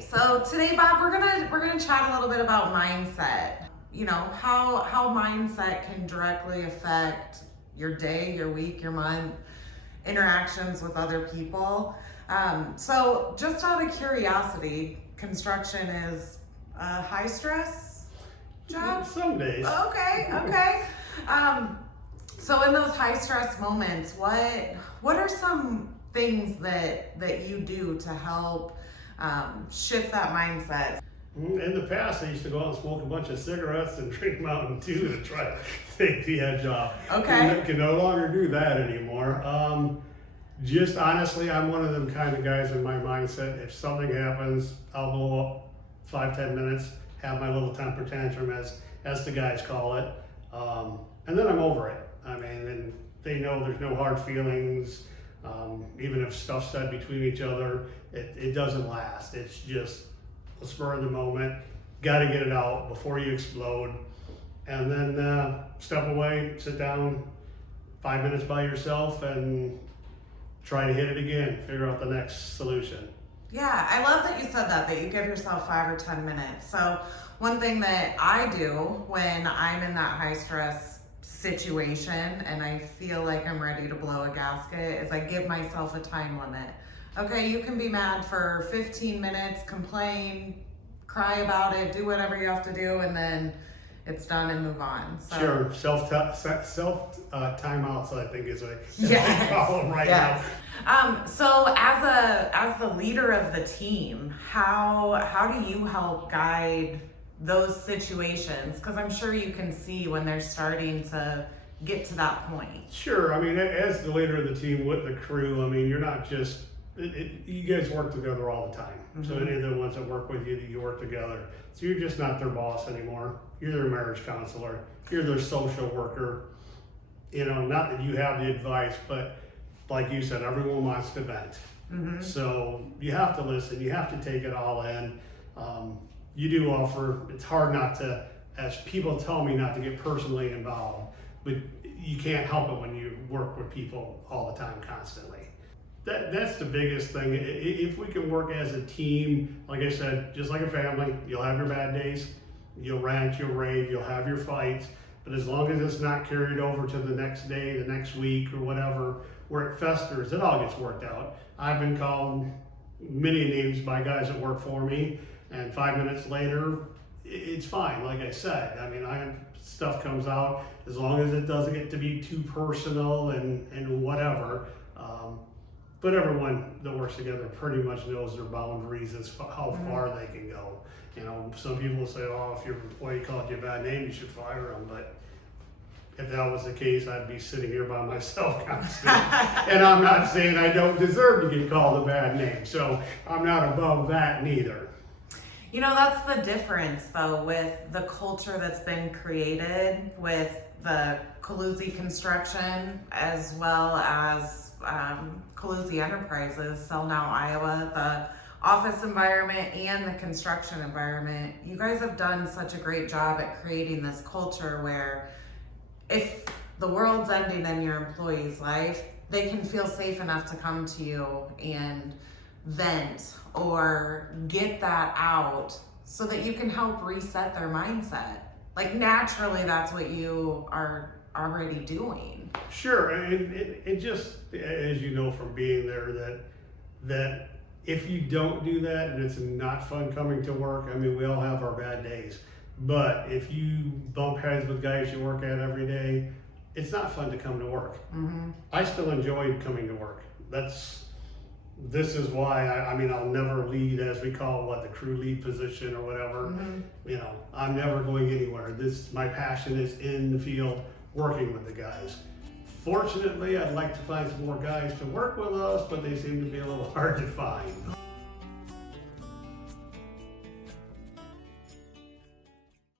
So today, Bob, we're gonna chat a little bit about mindset. You know, how mindset can directly affect your day, your week, your month, interactions with other people. So just out of curiosity, construction is a high stress job? Some days. Okay. So in those high stress moments, what are some things that you do to help shift that mindset? In the past, I used to go out and smoke a bunch of cigarettes and drink Mountain Dew to try to take the edge off. Okay. Can no longer do that anymore. Just honestly, I'm one of them kind of guys in my mindset. If something happens, I'll blow up 5-10 minutes, have my little temper tantrum, as the guys call it, and then I'm over it. I mean, and they know there's no hard feelings. Even if stuff's said between each other, it doesn't last. It's just a spur of the moment. Got to get it out before you explode, and then step away, sit down, 5 minutes by yourself, and try to hit it again. Figure out the next solution. Yeah, I love that you said that you give yourself 5 or 10 minutes. So one thing that I do when I'm in that high stress situation and I feel like I'm ready to blow a gasket is I give myself a time limit. Okay, you can be mad for 15 minutes, complain, cry about it, do whatever you have to do, and then it's done and move on. So, Sure, self timeouts, I think is a yes, problem right now. So as the leader of the team, how do you help guide those situations? Because I'm sure you can see when they're starting to get to that point. Sure. I mean, as the leader of the team with the crew, I mean, you're not just, you guys work together all the time. Mm-hmm. So any of the ones that work with you, you work together. So you're just not their boss anymore. You're their marriage counselor. You're their social worker. You know, not that you have the advice, but like you said, everyone wants to vent. Mm-hmm. So you have to listen. You have to take it all in. You do offer, it's hard not to, as people tell me, not to get personally involved, but you can't help it when you work with people all the time, constantly. That's the biggest thing. If we can work as a team, like I said, just like a family, you'll have your bad days, you'll rant, you'll rave, you'll have your fights, but as long as it's not carried over to the next day, the next week, or whatever, where it festers, it all gets worked out. I've been called many names by guys that work for me, and 5 minutes later, it's fine. Like I said, I mean, stuff comes out as long as it doesn't get to be too personal and whatever. But everyone that works together pretty much knows their boundaries as how far they can go. You know, some people will say, "Oh, if your employee called you a bad name, you should fire them." But if that was the case, I'd be sitting here by myself constantly. And I'm not saying I don't deserve to get called a bad name, so I'm not above that neither. You know, that's the difference, though, with the culture that's been created with the Coluzzi construction, as well as Coluzzi Enterprises, Sell Now, Iowa, the office environment and the construction environment. You guys have done such a great job at creating this culture where if the world's ending in your employee's life, they can feel safe enough to come to you and vent or get that out so that you can help reset their mindset. Like naturally, that's what you are already doing. Sure, and it just, as you know from being there, that if you don't do that, and it's not fun coming to work. I mean, we all have our bad days, but if you bump heads with guys you work at every day, it's not fun to come to work. Mm-hmm. I still enjoy coming to work. This is why I mean, I'll never lead, as we call it, the crew lead position or whatever. Mm-hmm. You know, I'm never going anywhere. My passion is in the field, working with the guys. Fortunately, I'd like to find some more guys to work with us, but they seem to be a little hard to find.